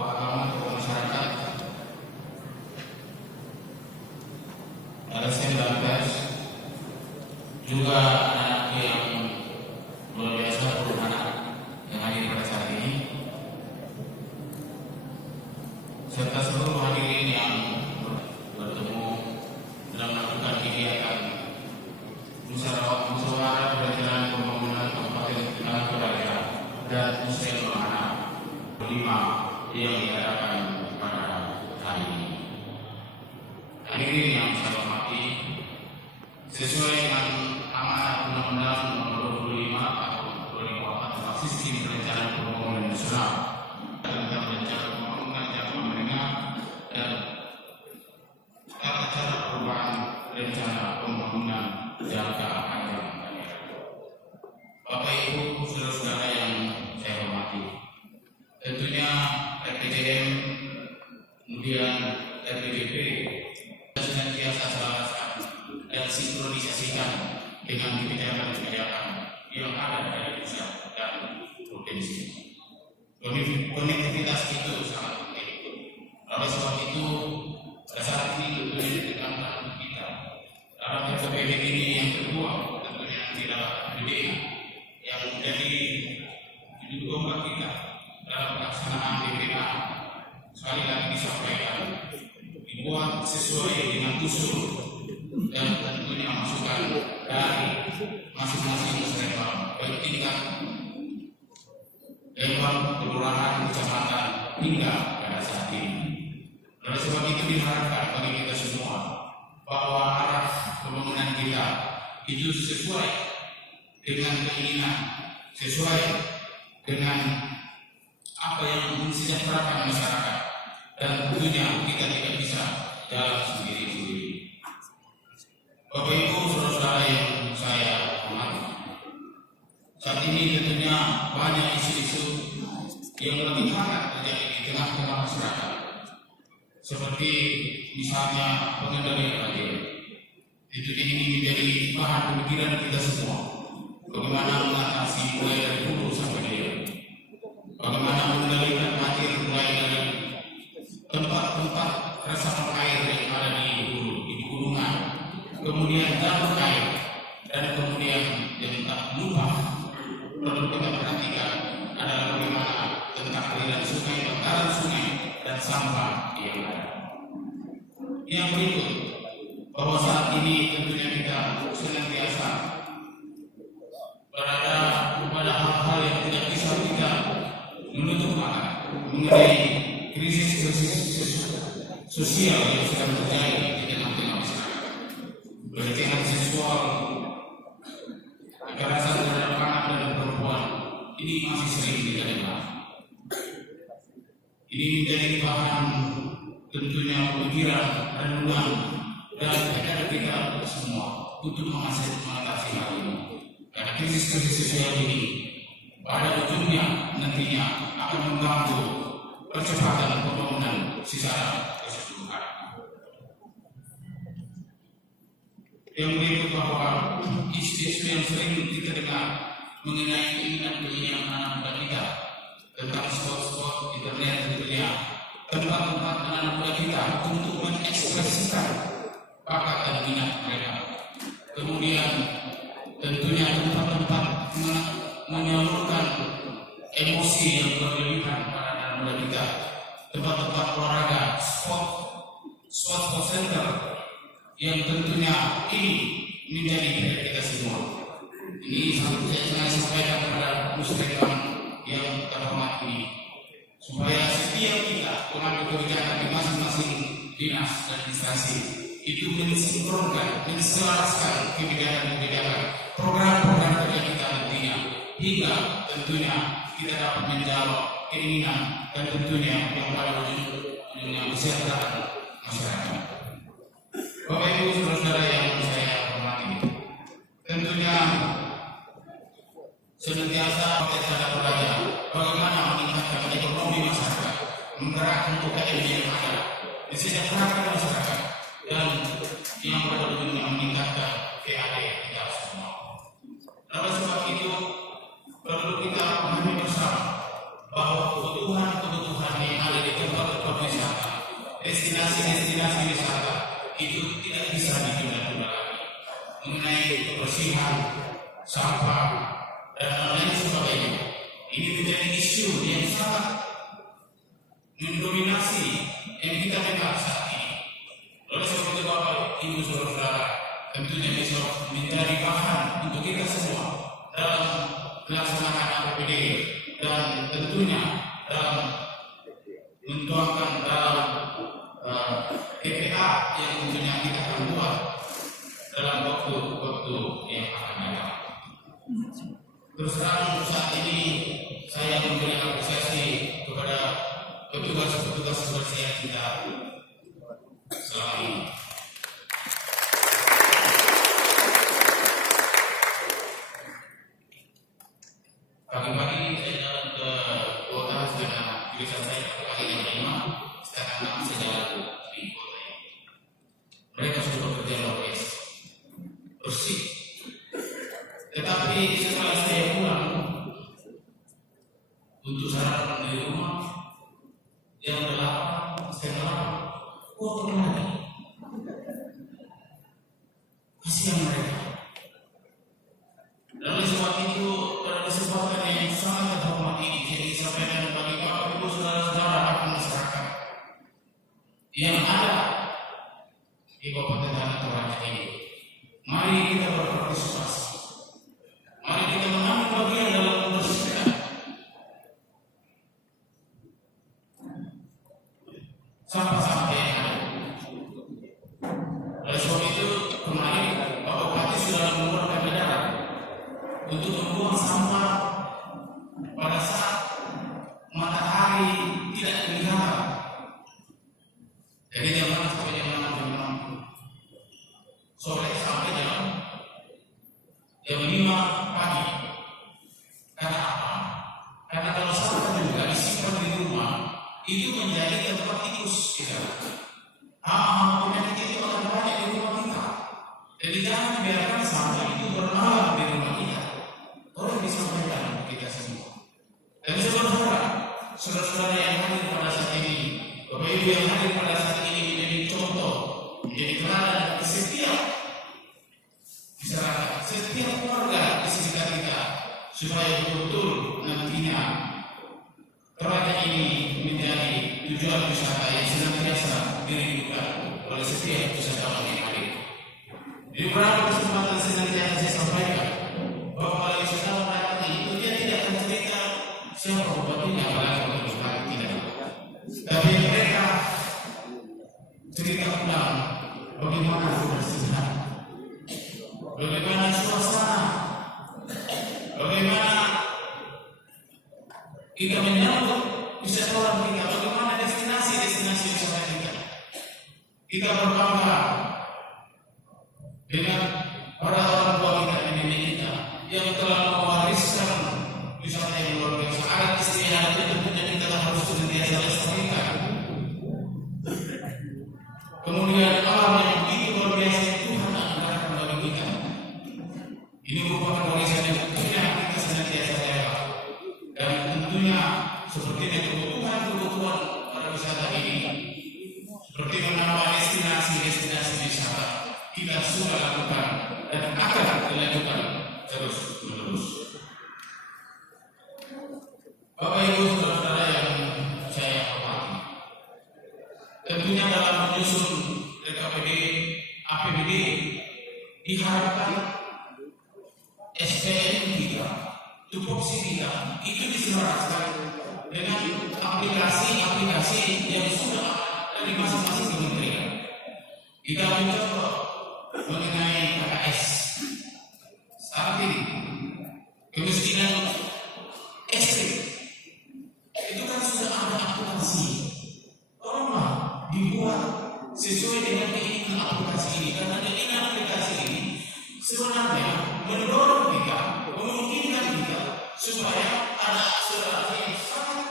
tokoh agama, tokoh masyarakat. LSM dan pers juga anak yang luar biasa, puluhan anak yang hadir pada saat ini, serta seluruh hadirin yang bertemu dalam melakukan kegiatan musyawarah perencanaan pembangunan Kabupaten Tanah Toraja dan Muslim Anak 5 yang diadakan pada hari ini. Hadirin yang saya hormati, sesuai dengan amanat Undang-Undang Nomor 25 Tahun 2004 tentang Sistem Perencanaan Pembangunan Nasional tentang rencana pembangunan jangka menengah dan tata cara perubahan rencana pembangunan jangka panjang. Bapak Ibu, saudara-saudara yang saya hormati, tentunya RPJM kemudian RPJP senantiasa selaraskan dan sinkronisasikan dengan kebijakan-kebijakan yang ada dari pusat dan provinsi. Konektivitas itu sangat penting. Oleh sebab itu, pada saat ini tentunya ditekankan kita dalam RPJM ini yang kedua, tentunya tidak berbeda, yang menjadi domba kita dalam pelaksanaan DPA. Sekali lagi disampaikan, dibuat sesuai dengan usul dan tentunya masukan dari masing-masing stakeholder baik tingkat level kelurahan, kecamatan hingga pada saat ini. Oleh sebab itu diharapkan bagi kita semua bahwa arah pembangunan kita itu sesuai dengan keinginan, sesuai dengan apa yang mensejahterakan masyarakat, dan tentunya kita tidak bisa jalan sendiri-sendiri. Bapak Ibu, saudara-saudara yang saya hormati, saat ini tentunya banyak isu-isu yang lebih hangat terjadi di tengah-tengah masyarakat, seperti misalnya pengendalian banjir. Itu ini menjadi bahan pemikiran kita semua. Bagaimana mengatasi mulai dari hulu sampai hilir, bagaimana mengendalikan banjir mulai dari tempat-tempat resapan air yang ada di hulu, di gunungan, kemudian jalur air, dan kemudian yang tak lupa perlu kita perhatikan adalah bagaimana tentang aliran sungai, bantaran sungai, dan sampah yang ada. Yang berikut, bahwa saat ini tentunya kita senantiasa berada pada hal-hal yang tidak bisa kita menutup mata mengenai krisis sosial yang sedang terjadi di tengah-tengah masyarakat. Pelecehan seksual, kekerasan terhadap anak dan perempuan ini masih sering kita dengar. Ini menjadi bahan tentunya pemikiran, renungan, dan tekad kita semua untuk mengatasi hal ini. Karena krisis sosial ini pada ujungnya nantinya akan mengganggu percepatan pembangunan secara keseluruhan. Yang berikut bahwa isu-isu yang sering kita dengar mengenai keinginan anak muda kita tentang spot-spot internet tentunya tempat-tempat anak muda kita untuk mengekspresikan bakat dan minat mereka. Kemudian tentunya tempat-tempat menyalurkan emosi yang berlebihan pada anak muda kita, tempat-tempat olahraga, sport center yang tentunya ini menjadi milik kita semua. Ini saya sampaikan kepada musliman yang terhormat ini, supaya setiap kita mengambil kebijakan di masing-masing dinas dan instansi itu mensinkronkan, menselaraskan kebijakan-kebijakan, program-program kerja kita nantinya, hingga tentunya kita dapat menjawab keinginan dan tentunya yang pada ujungnya kesejahteraan masyarakat. Bapak Ibu, saudara-saudara yang saya hormati, tentunya senantiasa kita belajar bagaimana meningkatkan ekonomi masyarakat, menggerakkan UKM yang ada, mensejahterakan masyarakat, dan yang pada ujungnya meningkatkan PAD kita semua. Oleh sebab itu perlu kita pahami bersama bahwa kebutuhan yang ada di destinasi wisata itu tidak bisa ditunda-tunda lagi. Mengenai kebersihan, sampah, dan lain sebagainya. Ini menjadi isu yang sangat mendominasi yang kita dengar saat ini. Oleh sebab itu Bapak Ibu Saudara, tentunya besok menjadi bahan untuk kita semua dalam pelaksanaan APBD dan tentunya dalam mentuangkan dalam TPA yang tentunya kita akan buat dalam waktu-waktu yang akan datang. Terus terang saat ini saya memberi apresiasi kepada petugas-petugas kebersihan kita selama ini. Pagi-pagi saya jalan ke kota karena tulisan saya pagi jam 5, setengah 6 saya jalan di kota ini. Mereka sudah bekerja luar biasa, bersih. Tetapi setelah saya pulang untuk sarapan di rumah, jam 8, setengah 8, kotor lagi. Kasihan mereka. Lalu sebab itu pada kesempatan yang sangat terhormat ini saya ingin sampaikan bagi Bapak Ibu Saudara-saudara akan masyarakat yang ada di Kabupaten Tanah Toraja ini. Mari kita berpartisipasi. Mari kita mengambil bagian dalam membersihkan. Sampah-sampah yang ada. Oleh sebab itu kemarin Bapak Bupati sudah mengeluarkan edaran untuk membuang sampah pada saat matahari tidak kelihatan. Jadi jam 6 sampai jam 6 sore sampai jam 5 pagi. Karena apa? Karena kalau sampah juga disimpan di rumah itu menjadi tempat tikus kita. Penyakit itu akan banyak di rumah kita. Jadi jangan biarkan sampah itu bermalam di rumah kita. Orang disampaikan kita semua. Dan saya berharap saudara-saudara yang hadir pada saat ini, Bapak Ibu yang hadir pada saat ini menjadi contoh, menjadi teladan bagi setiap masyarakat, setiap keluarga di sekitar kita, supaya betul nantinya Toraja ini menjadi tujuan wisata yang senantiasa dirindukan oleh setiap wisatawan yang hadir. Di beberapa kesempatan senantiasa saya sampaikan bahwa kalau wisatawan datang itu dia tidak akan cerita siapa bupatinya, apalagi bupati tidak. Tapi mereka cerita ulang bagaimana kebersihan, bagaimana suasana, bagaimana kita menyambut wisatawan kita, bagaimana destinasi wisata kita. Kita berbangga dengan para orang tua kita, nenek kita yang telah mewariskan wisata yang luar biasa. Adat istiadat itu tentunya kita harus senantiasa lestarikan. Kemudian alam yang begitu luar biasa yang Tuhan anugerahkan bagi kita. Ini merupakan warisan yang tentunya kita senantiasa jaga. Dan tentunya seperti kebutuhan para wisata ini, seperti menambah destinasi wisata, kita sudah lakukan dan akan dilakukan terus menerus. Bapak Ibu Saudara yang saya hormati, tentunya dalam menyusun APBD diharapkan SPM kita, tupoksi kita itu diselaraskan dengan aplikasi yang sudah ada di masing-masing kementerian. Kita mencoba mengenai KKS, stunting, kemiskinan ekstrim, itu kan sudah ada aplikasi. Tolonglah dibuat sesuai dengan keinginan aplikasi ini, karena keinginan aplikasi ini sebenarnya mendorong kita, memungkinkan kita supaya ada asuransi yang sangat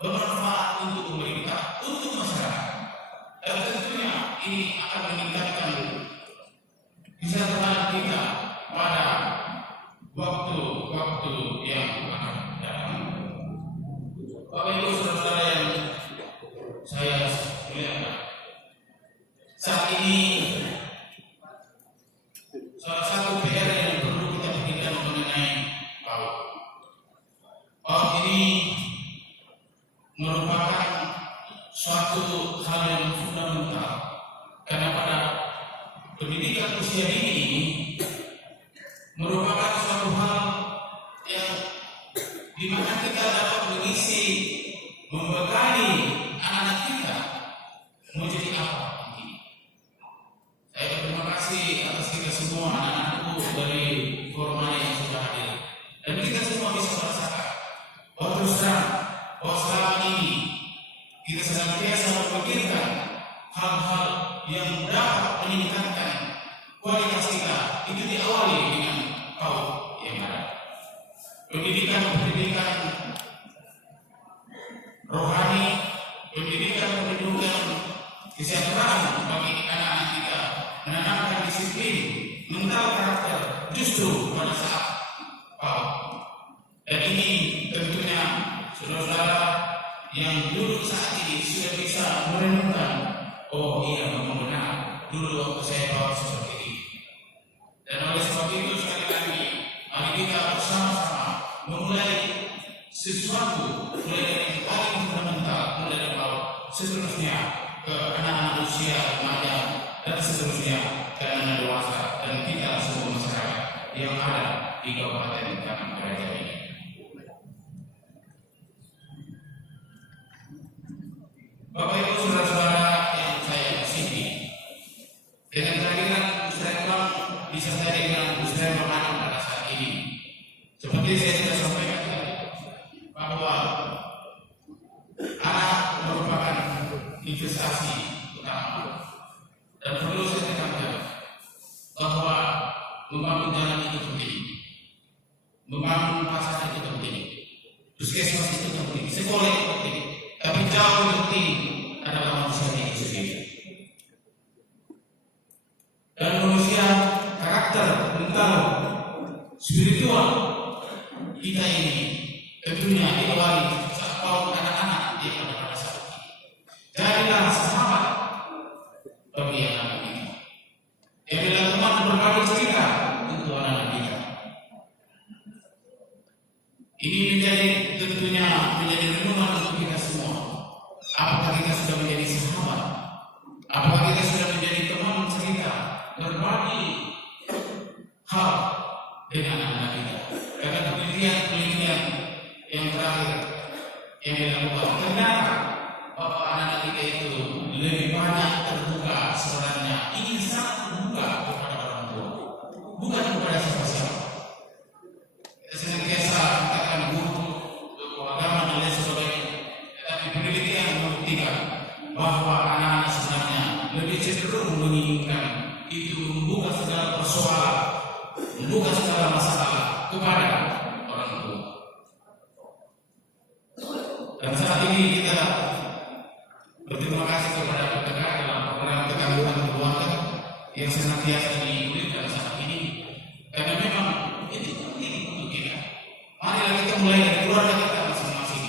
bermanfaat untuk pemerintah, untuk masyarakat. Dan tentunya ini akan meningkatkan kesejahteraan kita pada waktu-waktu yang akan datang. Bapak Ibu Saudara yang saya muliakan, Saat ini salah satu PR yang perlu kita pikirkan mengenai PAUD. PAUD ini merupakan suatu hal yang fundamental, karena pada pendidikan usia dini ini merupakan suatu hal yang dimana kita dapat mengisi, membekali anak-anak kita menjadi apa ini. Saya berterima kasih atas kita semua anak-anakku dari formal yang sudah hadir, dan kita semua bisa merasakan bahwa terus terang bahwa selama ini kita senantiasa memikirkan hal-hal yang dapat meningkatkan kualitas kita. Itu diawali dengan PAUD yang ada. Pendidikan rohani, pendidikan kesejahteraan bagi anak-anak kita, menanamkan disiplin, mental karakter justru pada saat PAUD. Dan ini tentunya saudara-saudara yang duduk saat ini sudah bisa merenungkan, oh iya memang benar, dulu waktu saya PAUD seperti ini. Dan oleh sebab itu sekali lagi, mari kita bersama-sama memulai sesuatu, mulai dari yang paling fundamental, mulai dari PAUD, seterusnya ke anak-anak usia remaja, dan seterusnya ke anak dewasa, dan kita semua masyarakat yang ada di Kabupaten Tanah Toraja ini. Bapak Ibu saudara-saudara yang saya kasihi, dengan kehadiran Musrembang disertai dengan Musrembang anak pada saat ini, seperti saya sudah sampaikan tadi, bahwa anak merupakan investasi utama, dan perlu saya tekankan bahwa membangun jalan itu penting, membangun pasar itu penting, puskesmas itu penting, sekolah itu penting, tapi jauh lebih penting adalah manusia itu sendiri. Dan manusia karakter, mental, spiritual kita ini tentunya diawali saat PAUD anak-anak yang ada pada saat ini. Jadilah sahabat bagi anak-anak kita. Jadilah teman berbagi cerita untuk anak-anak kita. Ini tentunya menjadi renungan untuk kita semua. Apakah kita sudah menjadi sahabat? Apakah kita sudah menjadi teman cerita, berbagi hal dengan anak-anak kita? Karena penelitian yang terakhir yang dilakukan ternyata bahwa anak-anak kita itu lebih banyak terbuka sebenarnya, ingin sangat terbuka kepada orang tua, bukan kepada siapa-siapa. Senantiasa katakan guru, agama dan lain sebagainya, tetapi penelitian membuktikan bahwa anak-anak sebenarnya lebih cenderung menginginkan itu membuka segala persoalan, membuka segala masalah kepada orang tua. Dan saat ini kita berterima kasih kepada PPK dalam program ketangguhan keluarga yang senantiasa digulirkan saat ini, karena memang itu penting untuk kita. Marilah kita mulai dari keluarga kita masing-masing.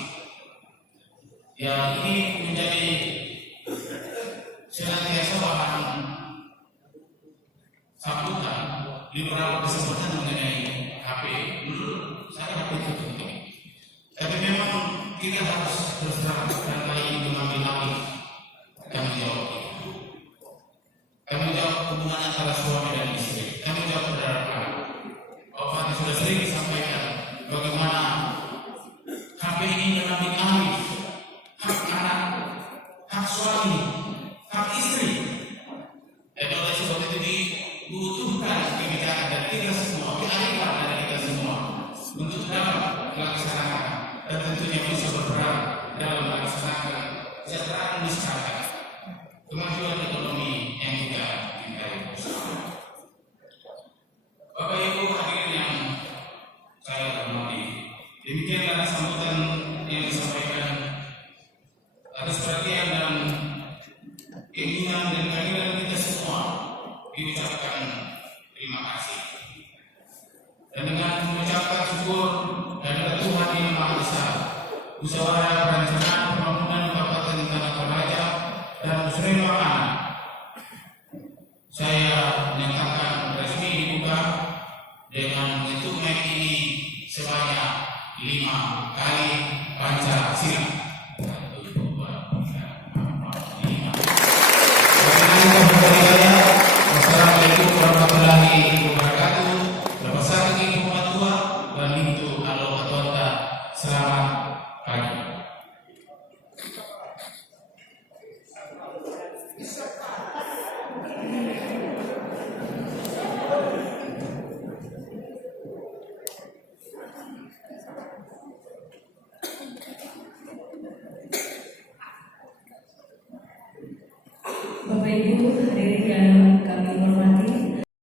Ya, ini menjadi senantiasa bahan sambutan di beberapa kesempatan mengenai HP. Menurut saya HP itu penting. Tapi memang kita harus terus terang dan kali ini mengambil alih tanggung jawab itu. Tanggung jawab hubungan antara suami dan istri. Tanggung jawab terhadap anak. Pak Fatih sudah sering disampaikan bagaimana HP ini mengambil alih hak anak, hak suami, hak istri. Dan oleh sebab itu dibutuhkan kebijakan dari kita semua, kearifan dari kita semua untuk dapat melaksanakan dan tentunya bisa berperan dalam melaksanakan kesejahteraan masyarakat, kemajuan ekonomi yang kita cintai bersama. Bapak Ibu hadirin yang saya hormati, demikianlah sambutan yang disampaikan atas perhatian dan keinginan dan kehadiran kita semua. Diucapkan terima kasih. Dan dengan mengucapkan syukur dan Tuhan yang Maha Esa, Musyawarah Perencanaan Pembangunan Kabupaten Tanah Toraja dan Musrembang 5 kali Pancasila. 1, 2, 3, 4, 5. Wassalamualaikum warahmatullahi wabarakatuh. Berbesar lagi ketua dan itu kalau ketua selamat pagi. Bapak Ibu hadirin yang